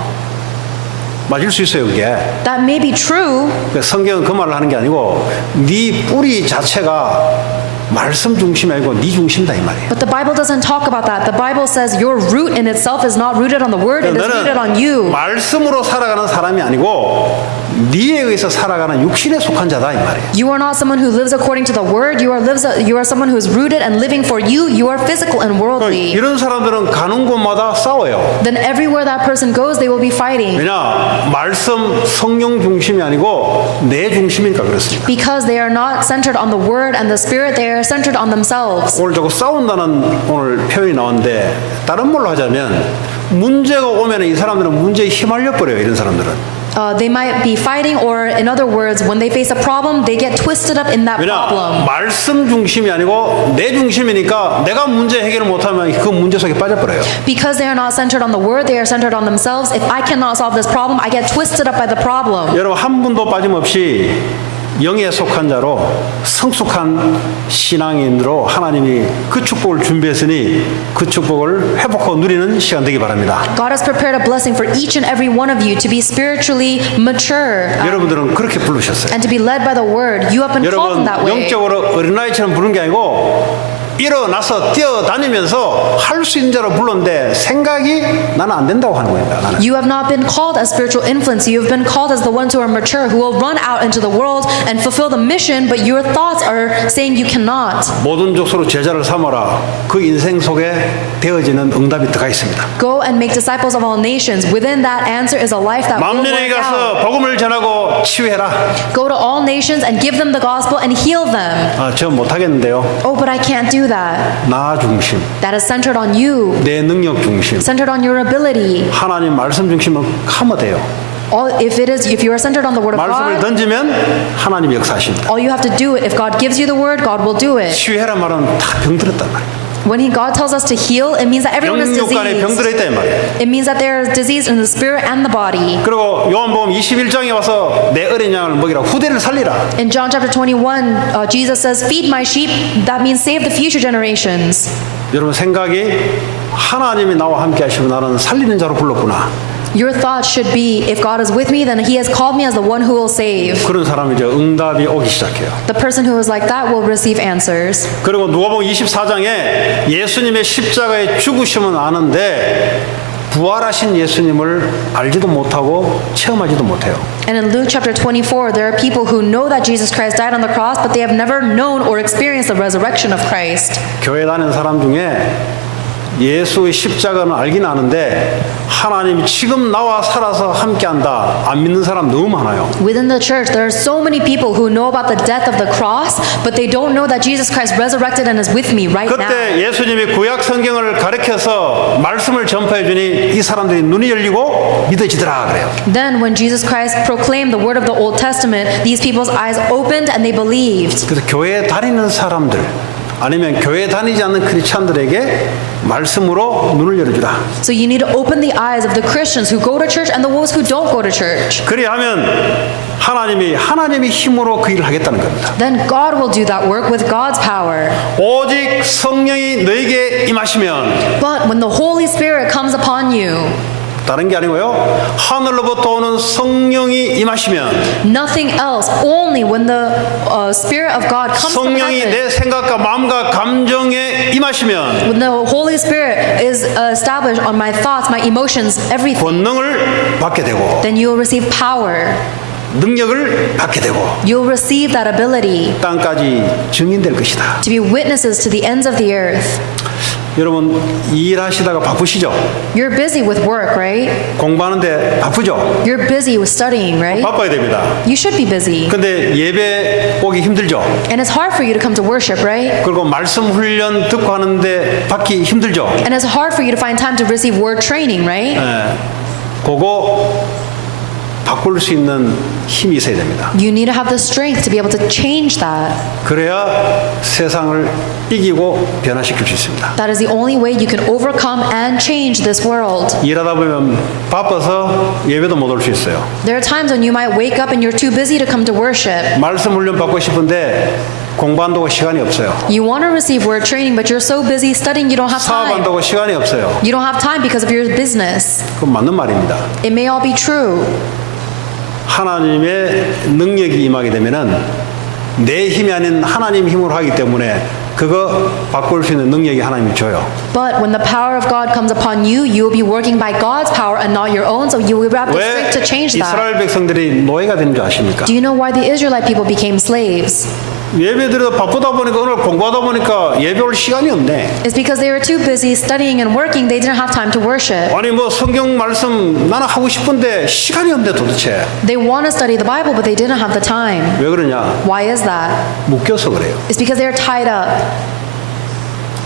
맞을 수 있어요 그게. That may be true, 성경은 그 말을 하는 게 아니고 네 뿌리 자체가 말씀 중심이 아니고 네 중심이다 이 말이에요. but the Bible doesn't talk about that. The Bible says your root in itself is not rooted on the word, it is rooted on 너는 you. 말씀으로 살아가는 사람이 아니고 네에 의해서 살아가는 육신에 속한 자다 이 말이에요. You are not someone who lives according to the word. You are someone who is rooted and living for you. You are physical and worldly. 이런 사람들은 가는 곳마다 싸워요. Then everywhere that person goes, they will be fighting. 왜냐? 말씀 성령 중심이 아니고 내 중심이니까 그렇습니다. Because they are not centered on the word and the spirit, they are centered on themselves. 오늘 저거 싸운다는 오늘 표현이 나왔는데 다른 말로 하자면 문제가 오면 이 사람들은 문제에 휘말려 버려요. 이런 사람들은. They might be fighting, or in other words, when they face a problem, they get twisted up in that 왜냐? problem. 말씀 중심이 아니고 내 중심이니까 내가 문제 해결을 못하면 그 문제 속에 빠져버려요. Because they are not centered on the word, they are centered on themselves. If I cannot solve this problem, I get twisted up by the problem. 여러분 한 분도 빠짐없이 영에 속한 자로 성숙한 신앙인으로 하나님이 그 축복을 준비했으니 그 축복을 회복하고 누리는 시간 되기 바랍니다. God has prepared a blessing for each and every one of you to be spiritually mature 여러분들은 그렇게 부르셨어요. and to be led by the word. You have been called in 여러분 that way. 영적으로 어린아이처럼 부른 게 아니고 일어나서 뛰어다니면서 할 수 있는 자로 불렀는데 생각이 나는 안 된다고 하는 거니까. 나는. You have not been called as spiritual infants. You have been called as the ones who are mature, who will run out into the world and fulfill the mission, but your thoughts are saying you cannot. 모든 족속으로 제자를 삼아라. 그 인생 속에 되어지는 응답이 들어가 있습니다. Go and make disciples of all nations. Within that answer is a life that will 만민에게 work 가서 out. 복음을 전하고 치유해라. Go to all nations and give them the gospel and heal them. 저 못하겠는데요. Oh, but I can't do that. 나 중심, That is centered on you, 내 능력 중심, centered on your ability. 하나님 말씀 중심을 하면 돼요. If you are centered on the word of 말씀을 God, 던지면 하나님이 역사하십니다. all you have to do it. If God gives you the word, God will do it. 치유해라 말은 다 병들었단 말이에요. When God tells us to heal, it means that everyone is 영육간에 diseased. 병들어 있다 이 말이에요. It means that there is disease in the spirit and the body. 그리고 요한복음 21장에 와서 내 어린 양을 먹이라 후대를 살리라. In John chapter 21, Jesus says, "Feed my sheep." That means save the future generations. 여러분 생각이 하나님이 나와 함께 하시면 나는 살리는 자로 불렀구나. Your thoughts should be, if God is with me, then He has called me as the one who will save. 그런 사람이 이제 응답이 오기 시작해요. The person who is like that will receive answers. 그리고 누가복음 24장에 예수님의 십자가의 죽으심은 아는데 부활하신 예수님을 알지도 못하고 체험하지도 못해요. And in Luke chapter 24, there are people who know that Jesus Christ died on the cross, but they have never known or experienced the resurrection of Christ. 교회 다니는 사람 중에 예수의 십자가는 알긴 아는데 하나님이 지금 나와 살아서 함께한다 안 믿는 사람 너무 많아요. Within the church, there are so many people who know about the death of the cross, but they don't know that Jesus Christ resurrected and is with me right now. 그때 예수님이 구약 성경을 가르쳐서 말씀을 전파해 주니 이 사람들이 눈이 열리고 믿어지더라 그래요. Then when Jesus Christ proclaimed the word of the Old Testament, these people's eyes opened and they believed. 그래서 교회에 다니는 사람들 아니면 교회 다니지 않는 크리스찬들에게 말씀으로 눈을 열어주라. So you need to open the eyes of the Christians who go to church and the ones who don't go to church. 그리하면 하나님의 힘으로 그 일을 하겠다는 겁니다. Then God will do that work with God's power. 오직 성령이 너에게 임하시면 But when the Holy Spirit comes upon you, 다른 게 아니고요. 하늘로부터 오는 성령이 임하시면 nothing else, only when the Spirit of God comes from 성령이 heaven. 내 생각과 마음과 감정에 임하시면 When the Holy Spirit is established on my thoughts, my emotions, everything, 권능을 받게 되고 then you will receive power. 능력을 받게 되고 You'll receive that ability 땅까지 증인될 것이다. to be witnesses to the ends of the earth. 여러분 일하시다가 바쁘시죠? You're busy with work, right? 공부하는데 바쁘죠? You're busy with studying, right? 바빠야 됩니다. You should be busy. 근데 예배 오기 힘들죠? And it's hard for you to come to worship, right? 그리고 말씀 훈련 듣고 하는데 받기 힘들죠? And it's hard for you to find time to receive word training, right? 그거 바꿀 수 있는 힘이 있어야 됩니다. You need to have the strength to be able to change that. 그래야 세상을 이기고 변화시킬 수 있습니다. That is the only way you can overcome and change this world. 일하다 보면 바빠서 예배도 못 올 수 있어요. There are times when you might wake up and you're too busy to come to worship. 말씀 훈련 받고 싶은데 공부한다고 시간이 없어요. You want to receive word training, but you're so busy studying you don't have time. 사업한다고 시간이 없어요. You don't have time because of your business. 그건 맞는 말입니다. It may all be true. 하나님의 능력이 임하게 되면은 내 힘이 아닌 하나님 힘으로 하기 때문에 그거 바꿀 수 있는 능력이 하나님이 줘요. But when the power of God comes upon you, you will be working by God's power and not your own, so you will have the 왜 strength to change that. 이스라엘 백성들이 노예가 된 줄 아십니까? Do you know why the Israelite people became slaves? 예배 드려도 바쁘다 보니까 오늘 공부하다 보니까 예배 올 시간이 없네. It's because they were too busy studying and working, they didn't have time to worship. 아니 뭐 성경 말씀 나는 하고 싶은데 시간이 없네 도대체. They want to study the Bible, but they didn't have the time. 왜 그러냐? Why is that? 묶여서 그래요. It's because they're tied up.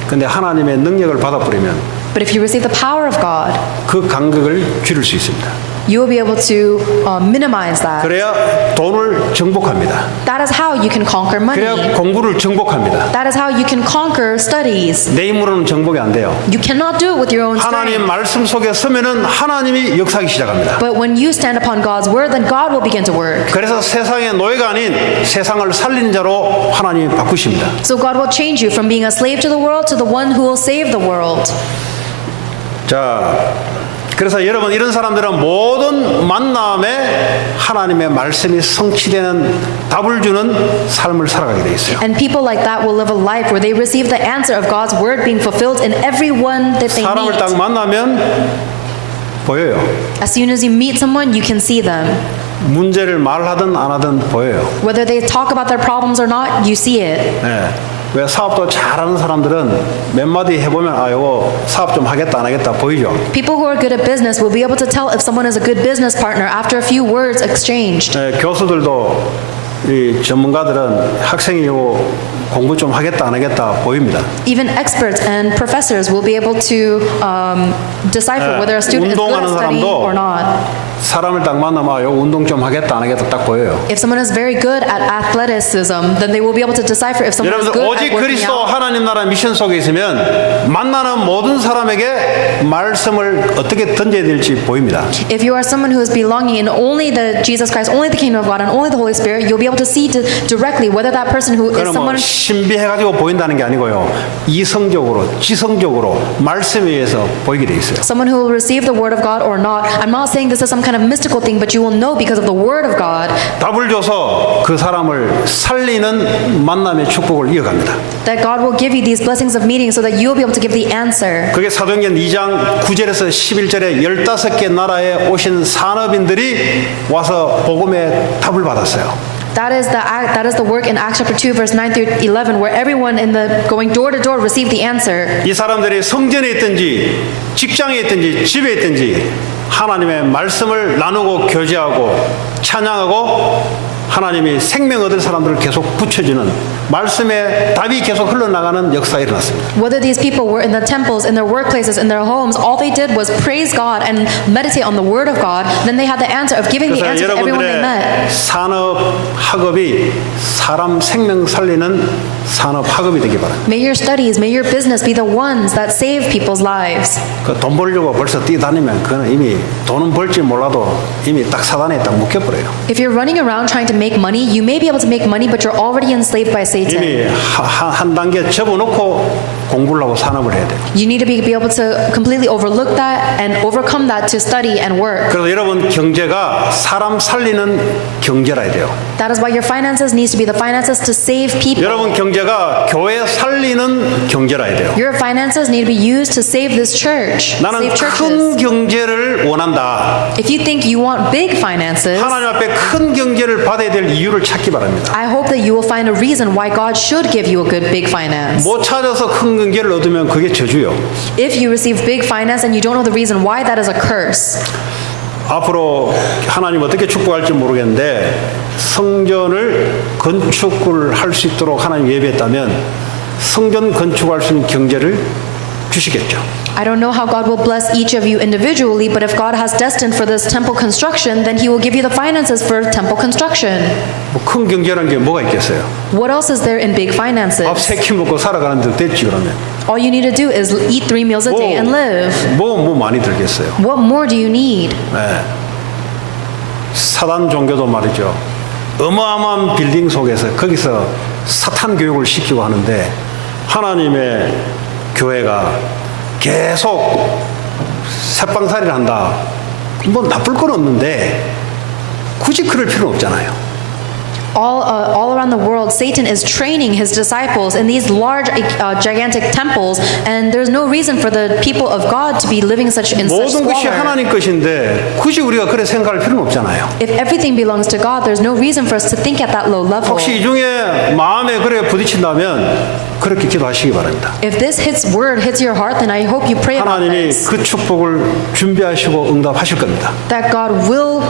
근데 하나님의 능력을 받아버리면 But if you receive the power of God, 그 간격을 줄일 수 있습니다. you will be able to minimize that. 그래야 돈을 정복합니다. That is how you can conquer money. 그래야 공부를 정복합니다. That is how you can conquer studies. 내 힘으로는 정복이 안 돼요. You cannot do it with your own 하나님 strength. 말씀 속에 서면은 하나님이 역사하기 시작합니다. But when you stand upon God's word, then God will begin to work. 그래서 세상의 노예가 아닌 세상을 살리는 자로 하나님이 바꾸십니다. So God will change you from being a slave to the world to the one who will save the world. 자, 그래서 여러분 이런 사람들은 모든 만남에 하나님의 말씀이 성취되는 답을 주는 삶을 살아가게 돼 있어요. And people like that will live a life where they receive the answer of God's word being fulfilled in everyone that they 사람을 딱 meet. 만나면 보여요. As soon as you meet someone, you can see them. 문제를 말하든 안 하든 보여요. Whether they talk about their problems or not, you see it. 네. 왜 사업도 잘하는 사람들은 몇 마디 해보면 아 이거 사업 좀 하겠다 안 하겠다 보이죠. People who are good at business will be able to tell if someone is a good business partner after a few words exchanged. 네, 교수들도 이 전문가들은 학생이 이거 공부 좀 하겠다 안 하겠다 보입니다. Even experts and professors will be able to decipher whether a student is good at 운동하는 studying 사람도 or not. 사람을 딱 만나면 아, 이거 운동 좀 하겠다 안 하겠다 딱 보여요. If someone is very good at athleticism, then they will be able to decipher if someone is 여러분들 good 오직 at working 그리스도 out. 하나님 나라 미션 속에 있으면 만나는 모든 사람에게 말씀을 어떻게 던져야 될지 보입니다. If you are someone who is belonging in only the Jesus Christ, only the kingdom of God, and only the Holy Spirit, you'll be able to see directly whether that person who is 그럼 뭐 someone. 신비해가지고 보인다는 게 아니고요. 이성적으로, 지성적으로 말씀에 의해서 보이게 돼 있어요. Someone who will receive the word of God or not. I'm not saying this is some kind of mystical thing, but you will know because of the word of God 답을 줘서 그 사람을 살리는 만남의 축복을 이어갑니다. that God will give you these blessings of meeting so that you will be able to give the answer. 그게 사도행전 2장 9절에서 11절에 15개 나라에 오신 산업인들이 와서 복음의 답을 받았어요. That is the work in Acts chapter 2 verse 9 through 11 where everyone in the going door to door received the answer. 이 사람들이 성전에 있든지 직장에 있든지 집에 있든지 하나님의 말씀을 나누고 교제하고 찬양하고 하나님이 생명 얻을 사람들을 계속 붙여주는 말씀의 답이 계속 흘러나가는 역사가 일어났습니다. Whether these people were in the temples, in their workplaces, in their homes, all they did was praise God and meditate on the word of God. Then they had the answer of giving the 그래서 answer to everyone they 여러분들의 met. 산업 학업이 사람 생명 살리는 산업 학업이 되기 바랍니다. May your studies, may your business be the ones that save people's lives. 그 돈 벌려고 벌써 뛰다니면 그는 이미 돈은 벌지 몰라도 이미 딱 사단에 딱 묶여버려요. If you're running around trying to make money, you may be able to make money, but you're already enslaved by Satan. 이미 한 단계 접어놓고 공부를 하고 산업을 해야 돼요. You need to be able to completely overlook that and overcome that to study and work. 그래서 여러분 경제가 사람 살리는 경제라야 돼요. That is why your finances needs to be the finances to save people. 여러분 경제가 교회 살리는 경제라야 돼요. Your finances need to be used to save this church, 나는 save 큰 churches. 경제를 원한다. If you think you want big finances, 하나님 앞에 큰 경제를 받아야 될 이유를 찾기 바랍니다. I hope that you will find a reason why God should give you a good big finance. 못 찾아서 큰 경제를 얻으면 그게 저주요. If you receive big finance and you don't know the reason why, that is a curse. 앞으로 하나님 어떻게 축복할지 모르겠는데 성전을 건축을 할 수 있도록 하나님 예배했다면 성전 건축할 수 있는 경제를 주시겠죠. I don't know how God will bless each of you individually, but if God has destined for this temple construction, then He will give you the finances for temple construction. 뭐 큰 경제라는 게 뭐가 있겠어요? What else is there in big finances? 밥 세 끼 먹고 살아가는 데 됐지 그러면. All you need to do is eat 3 meals a day and live. 뭐 많이 들겠어요. What more do you need? 네. 사단 종교도 말이죠. 어마어마한 빌딩 속에서 거기서 사탄 교육을 시키고 하는데 하나님의 교회가 계속 새빵살이를 한다. 뭐 나쁠 건 없는데 굳이 그럴 필요는 없잖아요. All around the world, Satan is training his disciples in these large, gigantic temples, and there's no reason for the people of God to be living in such 모든 것이 squalor. 하나님 것인데 굳이 우리가 그래 생각할 필요는 없잖아요. If everything belongs to God, there's no reason for us to think at that low level. 혹시 이 중에 마음에 그래 부딪힌다면 그렇게 기도하시기 바랍니다. If this word hits your heart, then I hope you pray about 하나님이 this. 그 축복을 준비하시고 응답하실 겁니다. That God will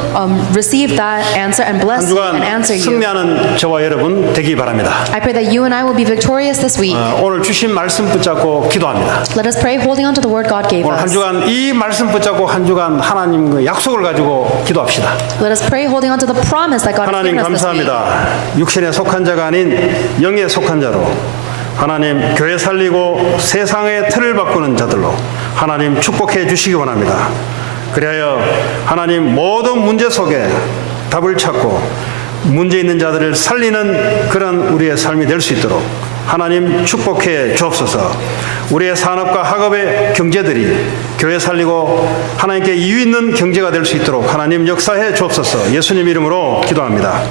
receive that answer and 한 bless you and 주간 answer you. 승리하는 저와 여러분 되기 바랍니다. I pray that you and I will be victorious this week. 오늘 주신 말씀 붙잡고 기도합니다. Let us pray holding on to the word God gave 오늘 한 us. 주간 이 말씀 붙잡고 한 주간 하나님의 약속을 가지고 기도합시다. Let us pray holding on to the promise that God has 하나님 given us this week. 감사합니다. 육신에 속한 자가 아닌 영에 속한 자로 하나님 교회 살리고 세상의 틀을 바꾸는 자들로 하나님 축복해 주시기 원합니다. 그리하여 하나님 모든 문제 속에 답을 찾고 문제 있는 자들을 살리는 그런 우리의 삶이 될 수 있도록 하나님 축복해 주옵소서. 우리의 산업과 학업의 경제들이 교회 살리고 하나님께 이유 있는 경제가 될 수 있도록 하나님 역사해 주옵소서. 예수님 이름으로 기도합니다.